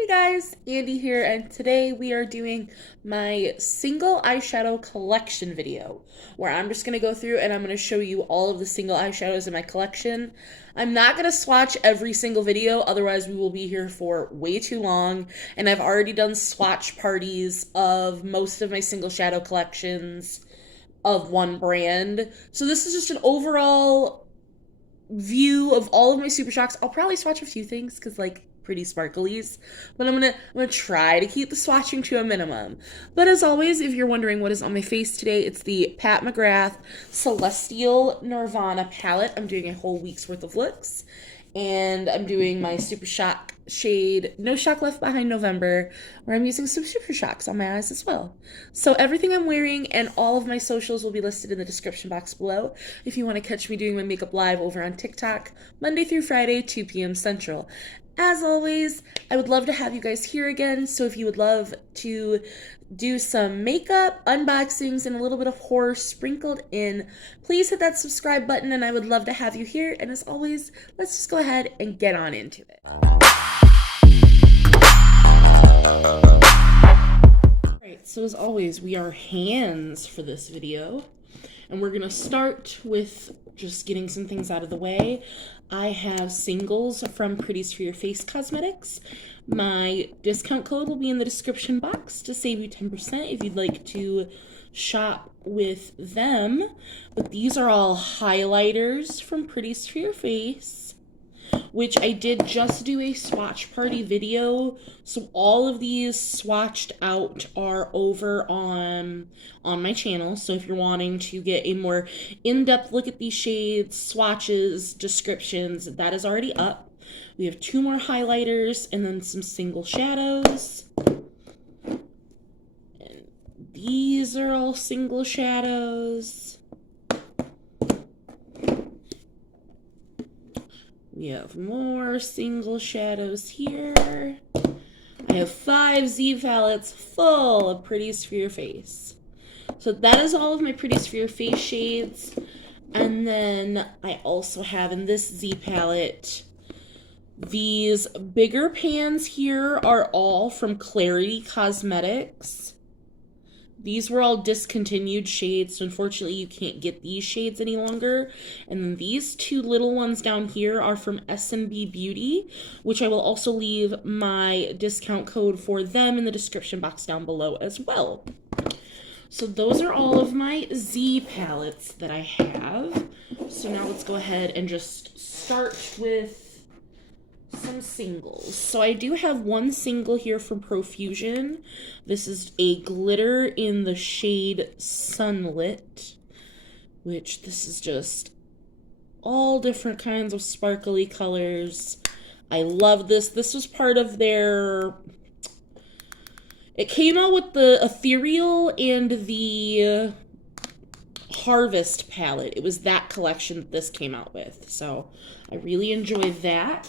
Hey guys, Andy here, and today we are doing my single eyeshadow collection video where I'm just going to go through and I'm going to show you all of the single eyeshadows in my collection. I'm not going to swatch every single video, otherwise we will be here for way too long, and I've already done swatch parties of most of my single shadow collections of one brand. So this is just an overall view of all of my Super Shocks. I'll probably swatch a few things because pretty sparklies, but I'm gonna try to keep the swatching to a minimum. But as always, if you're wondering what is on my face today, it's the Pat McGrath Celestial Nirvana palette. I'm doing a whole week's worth of looks, and I'm doing my Super Shock shade No Shock Left Behind November, where I'm using some Super Shocks on my eyes as well. So everything I'm wearing and all of my socials will be listed in the description box below if you want to catch me doing my makeup live over on TikTok, Monday through Friday, 2 p.m. Central. As always, I would love to have you guys here again, so if you would love to do some makeup, unboxings, and a little bit of horror sprinkled in, please hit that subscribe button, and I would love to have you here. And as always, let's just go ahead and get on into it. Alright, so as always, we are hands for this video, and we're going to start with just getting some things out of the way. I have singles from Pretties for Your Face Cosmetics. My discount code will be in the description box to save you 10% if you'd like to shop with them. But these are all highlighters from Pretties for Your Face, which I did just do a swatch party video. So all of these swatched out are over on my channel. So if you're wanting to get a more in-depth look at these shades, swatches, descriptions, that is already up. We have 2 more highlighters and then some single shadows. And these are all single shadows. We have more single shadows here. I have 5 Z palettes full of Pretties for Your Face. So that is all of my Pretties for Your Face shades. And then I also have in this Z palette, these bigger pans here are all from Clarity Cosmetics. These were all discontinued shades, so unfortunately you can't get these shades any longer. And then these 2 little ones down here are from S&B Beauty, which I will also leave my discount code for them in the description box down below as well. So those are all of my Z palettes that I have. So now let's go ahead and just start with some singles. So I do have one single here from Profusion. This is a glitter in the shade Sunlit, which this is just all different kinds of sparkly colors. I love this. This was part of their... It came out with the Ethereal and the Harvest palette. It was that collection that this came out with. So I really enjoy that.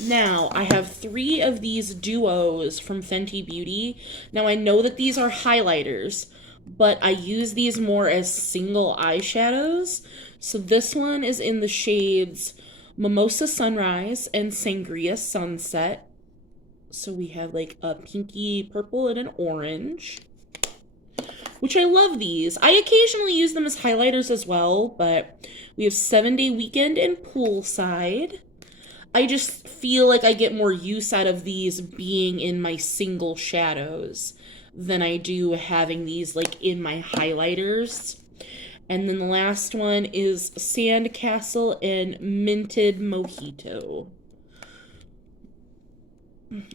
Now, I have 3 of these duos from Fenty Beauty. Now, I know that these are highlighters, but I use these more as single eyeshadows. So this one is in the shades Mimosa Sunrise and Sangria Sunset. So we have like a pinky purple and an orange, which I love these. I occasionally use them as highlighters as well, but we have 7-Day Weekend and Poolside. I just feel like I get more use out of these being in my single shadows than I do having these like in my highlighters. And then the last one is Sandcastle and Minted Mojito.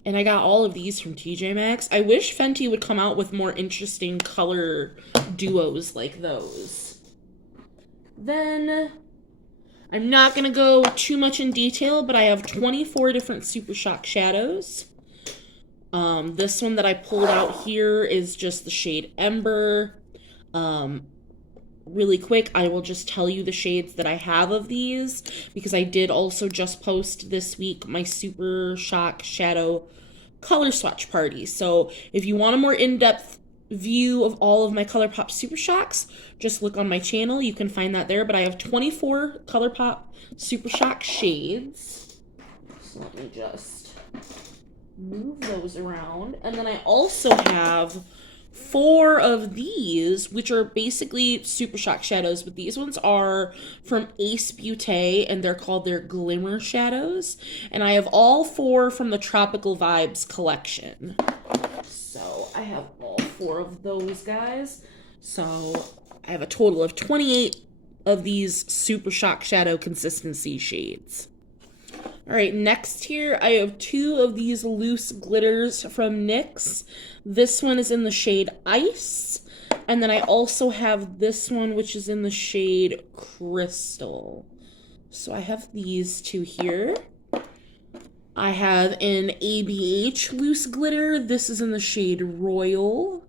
And I got all of these from TJ Maxx. I wish Fenty would come out with more interesting color duos like those. Then I'm not going to go too much in detail, but I have 24 different Super Shock shadows. This one that I pulled out here is just the shade Ember. Really quick, I will just tell you the shades that I have of these, because I did also just post this week my Super Shock Shadow color swatch party. So if you want a more in-depth view of all of my ColourPop Super Shocks, just look on my channel. You can find that there. But I have 24 ColourPop Super Shock shades. So let me just move those around. And then I also have 4 of these, which are basically Super Shock shadows, but these ones are from Ace Beauté, and they're called their Glimmer Shadows. And I have all 4 from the Tropical Vibes collection. So I have all 4 of those guys. So I have a total of 28 of these Super Shock Shadow consistency shades. All right, next here, I have 2 of these loose glitters from NYX. This one is in the shade Ice, and then I also have this one, which is in the shade Crystal. So I have these 2 here. I have an ABH loose glitter. This is in the shade Royal.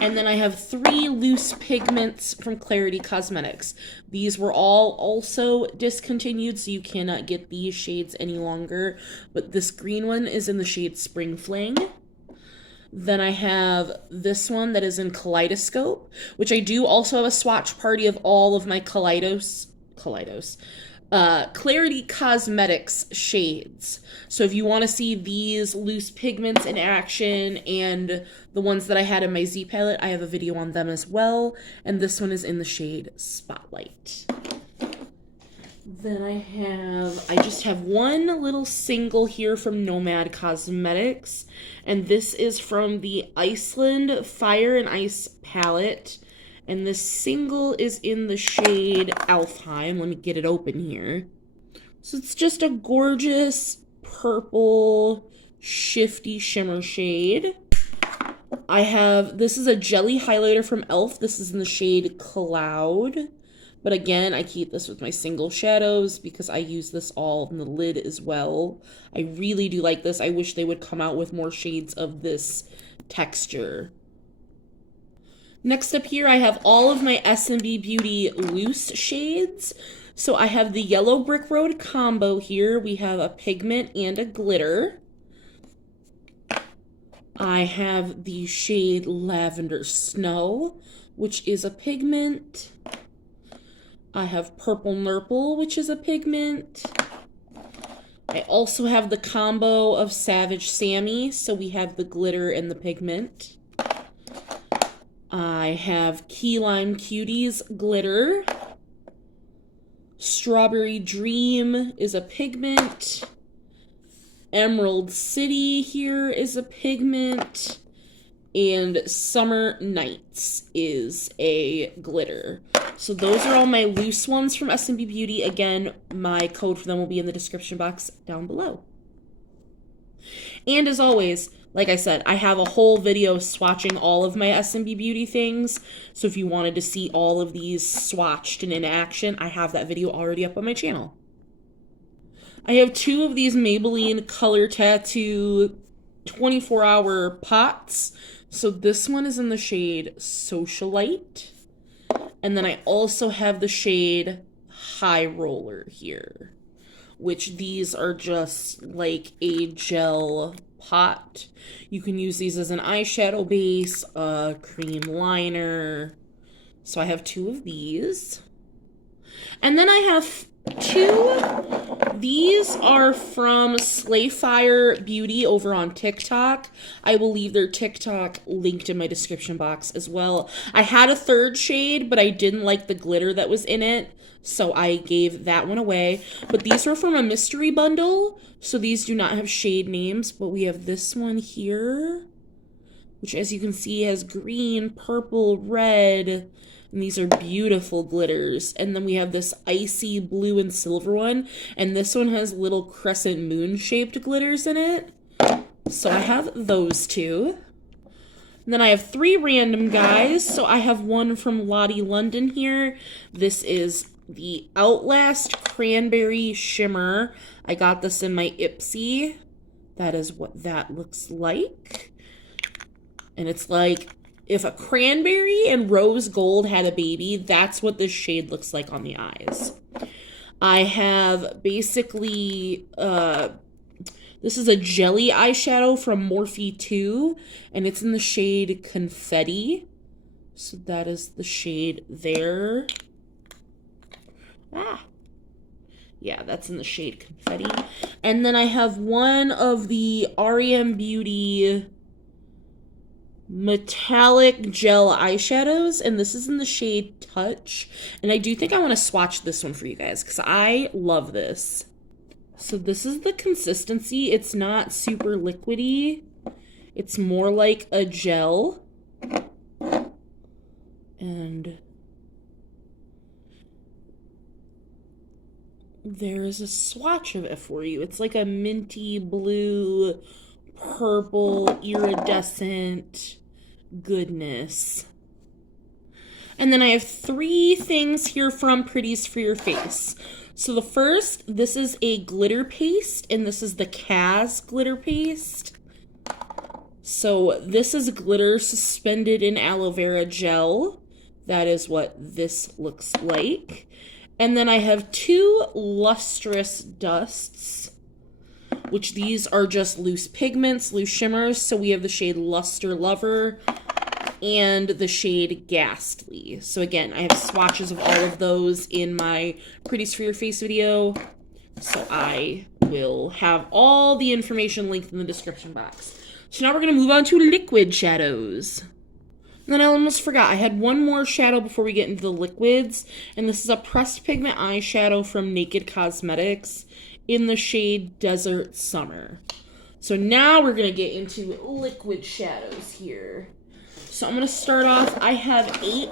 And then I have 3 loose pigments from Clarity Cosmetics. These were all also discontinued, so you cannot get these shades any longer. But this green one is in the shade Spring Fling. Then I have this one that is in Kaleidoscope, which I do also have a swatch party of all of my Clarity Cosmetics shades. So if you want to see these loose pigments in action and the ones that I had in my Z palette, I have a video on them as well. And this one is in the shade Spotlight. Then I just have one little single here from Nomad Cosmetics. And this is from the Iceland Fire and Ice palette. And this single is in the shade Alfheim. Let me get it open here. So it's just a gorgeous purple shifty shimmer shade. This is a jelly highlighter from e.l.f. This is in the shade Cloud. But again, I keep this with my single shadows because I use this all in the lid as well. I really do like this. I wish they would come out with more shades of this texture. Next up here, I have all of my S&B Beauty loose shades. So I have the Yellow Brick Road combo here. We have a pigment and a glitter. I have the shade Lavender Snow, which is a pigment. I have Purple Nurple, which is a pigment. I also have the combo of Savage Sammy, so we have the glitter and the pigment. I have Key Lime Cuties glitter. Strawberry Dream is a pigment. Emerald City here is a pigment. And Summer Nights is a glitter. So those are all my loose ones from S&B Beauty. Again, my code for them will be in the description box down below. And as always, like I said, I have a whole video swatching all of my S&B Beauty things. So if you wanted to see all of these swatched and in action, I have that video already up on my channel. I have 2 of these Maybelline Color Tattoo 24-hour pots. So this one is in the shade Socialite. And then I also have the shade High Roller here, which these are just like a gel pot. You can use these as an eyeshadow base, a cream liner. So I have 2 of these. And then I have 2. These are from Slayfire Beauty over on TikTok. I will leave their TikTok linked in my description box as well. I had a 3rd shade, but I didn't like the glitter that was in it, so I gave that one away. But these were from a mystery bundle, so these do not have shade names, but we have this one here, which as you can see has green, purple, red, and these are beautiful glitters. And then we have this icy blue and silver one, and this one has little crescent moon shaped glitters in it. So I have those 2. And then I have 3 random guys. So I have one from Lottie London here. This is the Outlast Cranberry Shimmer. I got this in my Ipsy. That is what that looks like. And it's like, if a cranberry and rose gold had a baby, that's what this shade looks like on the eyes. I have basically, this is a jelly eyeshadow from Morphe 2, and it's in the shade Confetti. So that is the shade there. Yeah, that's in the shade Confetti. And then I have one of the REM Beauty metallic gel eyeshadows, and this is in the shade Touch. And I do think I want to swatch this one for you guys because I love this. So this is the consistency. It's not super liquidy. It's more like a gel. And there is a swatch of it for you. It's like a minty blue, purple, iridescent goodness. And then I have 3 things here from Pretties for Your Face. So the first, this is a glitter paste, and this is the Kaz glitter paste. So this is glitter suspended in aloe vera gel. That is what this looks like. And then I have 2 lustrous dusts, which these are just loose pigments, loose shimmers. So we have the shade Luster Lover and the shade Ghastly. So again, I have swatches of all of those in my Pretties for Your Face video. So I will have all the information linked in the description box. So now we're going to move on to liquid shadows. And then I almost forgot, I had one more shadow before we get into the liquids, and this is a pressed pigment eyeshadow from Naked Cosmetics in the shade Desert Summer. So now we're going to get into liquid shadows here. So I'm going to start off, I have 8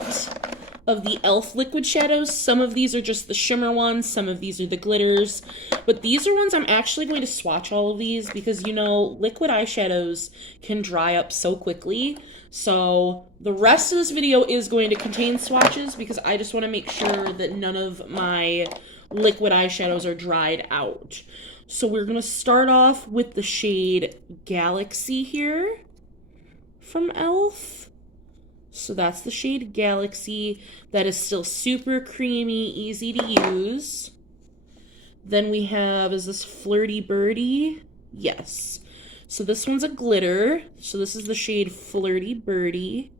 of the e.l.f. liquid shadows. Some of these are just the shimmer ones, some of these are the glitters, but these are ones I'm actually going to swatch all of these because, you know, liquid eyeshadows can dry up so quickly. So the rest of this video is going to contain swatches because I just want to make sure that none of my liquid eyeshadows are dried out. So we're going to start off with the shade Galaxy here from e.l.f. So that's the shade Galaxy. That is still super creamy, easy to use. Then we have, is this Flirty Birdie? Yes. So this one's a glitter. So this is the shade Flirty Birdie.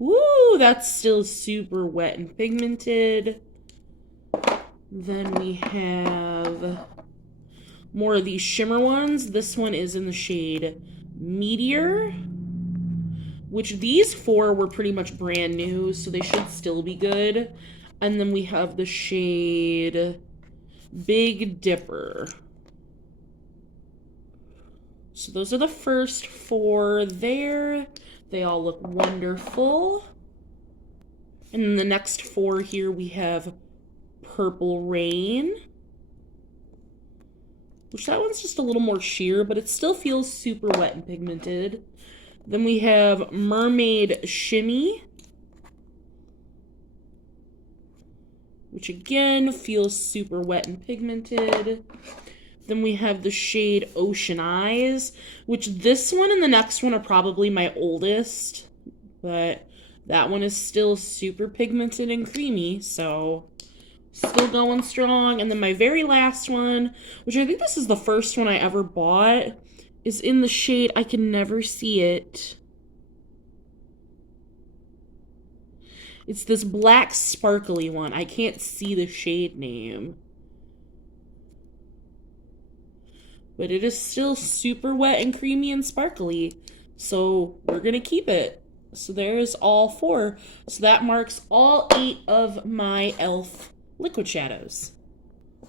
Woo, that's still super wet and pigmented. Then we have more of these shimmer ones. This one is in the shade Meteor, which these 4 were pretty much brand new, so they should still be good. And then we have the shade Big Dipper. So those are the first 4 there. They all look wonderful. And then the next 4 here we have Purple Rain, which that one's just a little more sheer, but it still feels super wet and pigmented. Then we have Mermaid Shimmy, which again feels super wet and pigmented. Then we have the shade Ocean Eyes, which this one and the next one are probably my oldest, but that one is still super pigmented and creamy, so still going strong. And then my very last one, which I think this is the first one I ever bought, is in the shade, I can never see it. It's this black sparkly one. I can't see the shade name. But it is still super wet and creamy and sparkly. So we're going to keep it. So there's all 4. So that marks all 8 of my e.l.f. liquid shadows.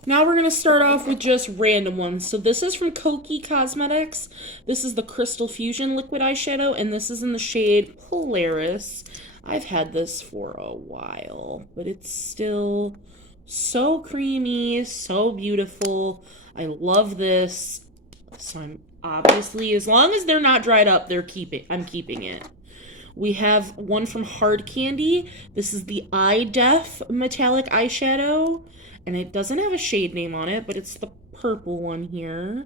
Now we're going to start off with just random ones. So this is from Kokie Cosmetics. This is the Crystal Fusion liquid eyeshadow, and this is in the shade Polaris. I've had this for a while, but it's still so creamy, so beautiful. I love this. So I'm obviously, as long as they're not dried up, I'm keeping it. We have one from Hard Candy. This is the Eye Def metallic eyeshadow. And it doesn't have a shade name on it, but it's the purple one here.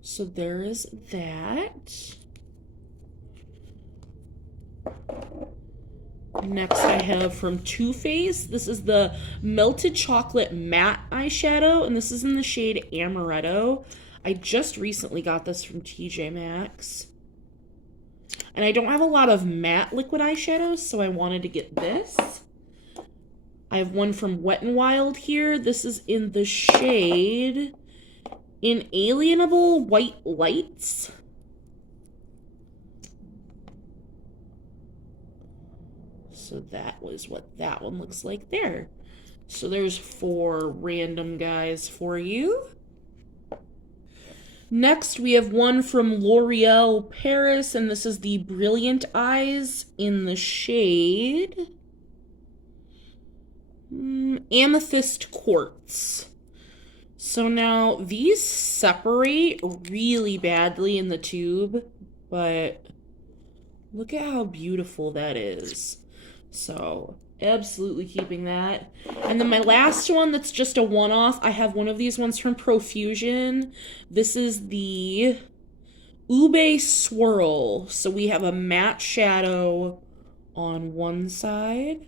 So there is that. Next I have from Too Faced. This is the Melted Chocolate Matte eyeshadow, and this is in the shade Amaretto. I just recently got this from TJ Maxx. And I don't have a lot of matte liquid eyeshadows, so I wanted to get this. I have one from Wet n Wild here. This is in the shade Inalienable White Lights. So that was what that one looks like there. So there's 4 random guys for you. Next, we have one from L'Oreal Paris, and this is the Brilliant Eyes in the shade Amethyst Quartz. So now these separate really badly in the tube, but look at how beautiful that is. So absolutely keeping that. And then my last one that's just a one-off, I have one of these ones from Profusion. This is the Ube Swirl. So we have a matte shadow on one side,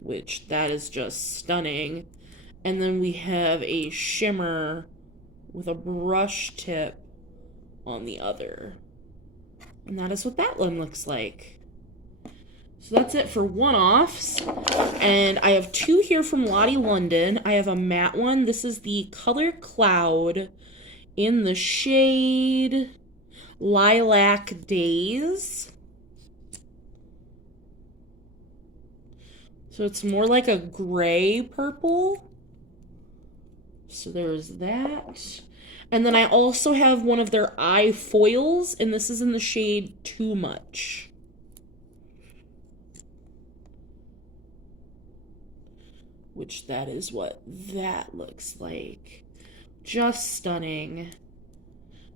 which that is just stunning. And then we have a shimmer with a brush tip on the other. And that is what that one looks like. So that's it for one-offs. And I have 2 here from Lottie London. I have a matte one. This is the Color Cloud in the shade Lilac Days. So it's more like a gray purple. So there's that. And then I also have one of their eye foils, and this is in the shade Too Much. Which that is what that looks like. Just stunning.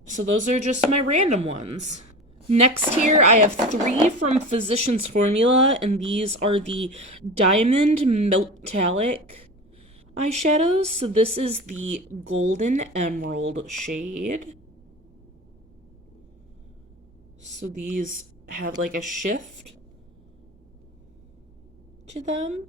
So those are just my random ones. Next here, I have 3 from Physicians Formula, and these are the Diamond Metallic eyeshadows. So this is the Golden Emerald shade. So these have like a shift to them.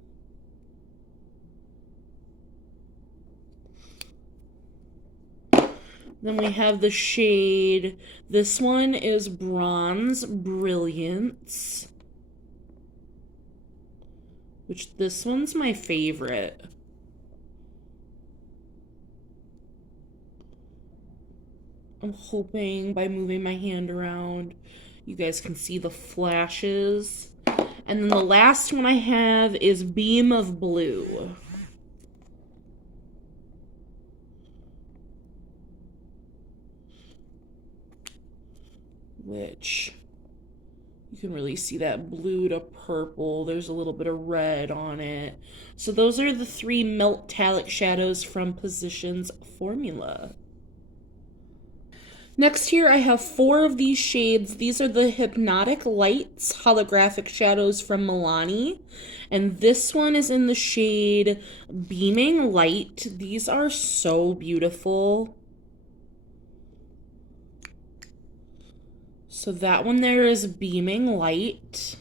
Then we have the shade, this one is Bronze Brilliance, which this one's my favorite. I'm hoping by moving my hand around, you guys can see the flashes. And then the last one I have is Beam of Blue. Which you can really see that blue to purple. There's a little bit of red on it. So those are the 3 metallic shadows from Physicians Formula. Next here I have 4 of these shades. These are the Hypnotic Lights holographic shadows from Milani. And this one is in the shade Beaming Light. These are so beautiful. So that one there is Beaming Light.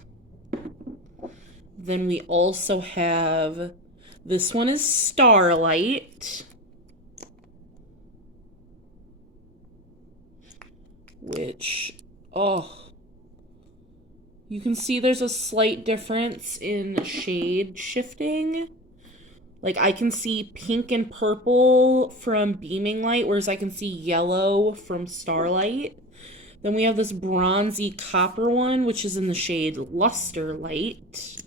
Then we also have, this one is Starlight. Which, oh, you can see there's a slight difference in shade shifting. Like I can see pink and purple from Beaming Light, whereas I can see yellow from Starlight. Then we have this bronzy copper one, which is in the shade Luster Light.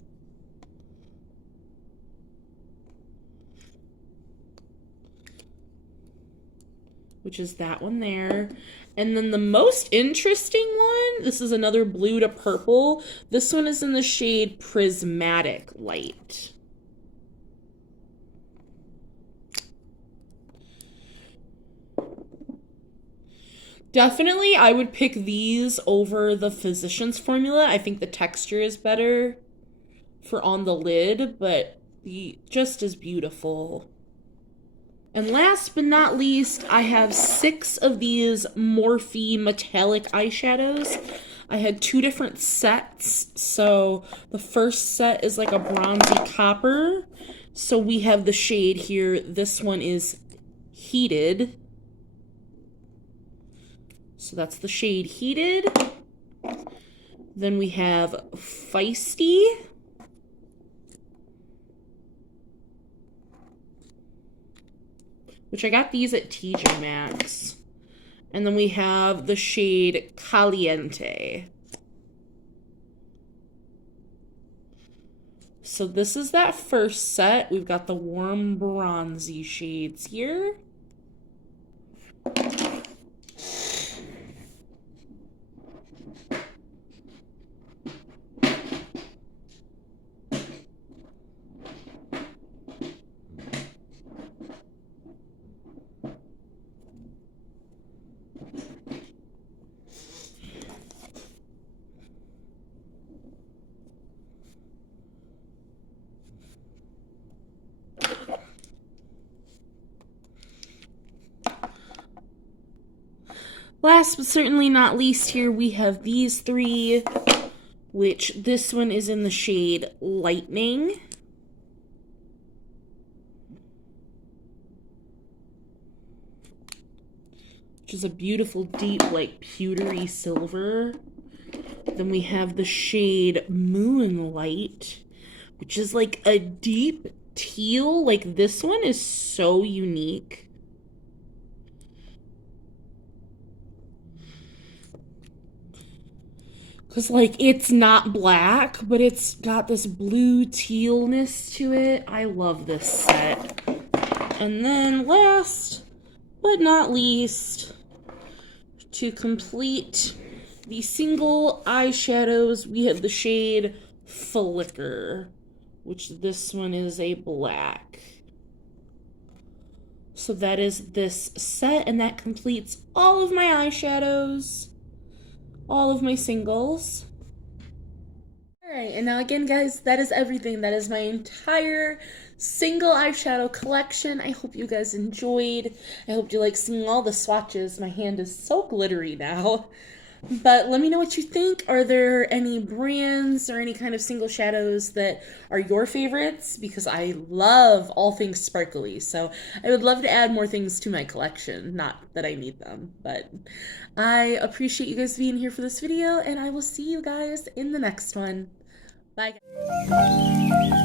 Which is that one there. And then the most interesting one, this is another blue to purple. This one is in the shade Prismatic Light. Definitely, I would pick these over the Physicians Formula. I think the texture is better for on the lid, but just as beautiful. And last but not least, I have 6 of these Morphe metallic eyeshadows. I had 2 different sets. So the first set is like a bronzy copper. So we have the shade here. This one is Heated. So that's the shade Heated. Then we have Feisty. which I got these at TJ Maxx. And then we have the shade Caliente. So this is that first set. We've got the warm bronzy shades here. Last but certainly not least here, we have these three, which this one is in the shade Lightning. Which is a beautiful, deep, like, pewtery silver. Then we have the shade Moonlight, which is like a deep teal. Like, this one is so unique. Because, like, it's not black, but it's got this blue tealness to it. I love this set. And then last but not least, to complete the single eyeshadows, we have the shade Flicker, which this one is a black. So that is this set, and that completes all of my eyeshadows. All of my singles. Alright, and now again, guys, that is everything. That is my entire single eyeshadow collection. I hope you guys enjoyed. I hope you like seeing all the swatches. My hand is so glittery now. But let me know what you think. Are there any brands or any kind of single shadows that are your favorites? Because I love all things sparkly, so I would love to add more things to my collection. Not that I need them, but I appreciate you guys being here for this video, and I will see you guys in the next one. Bye, guys.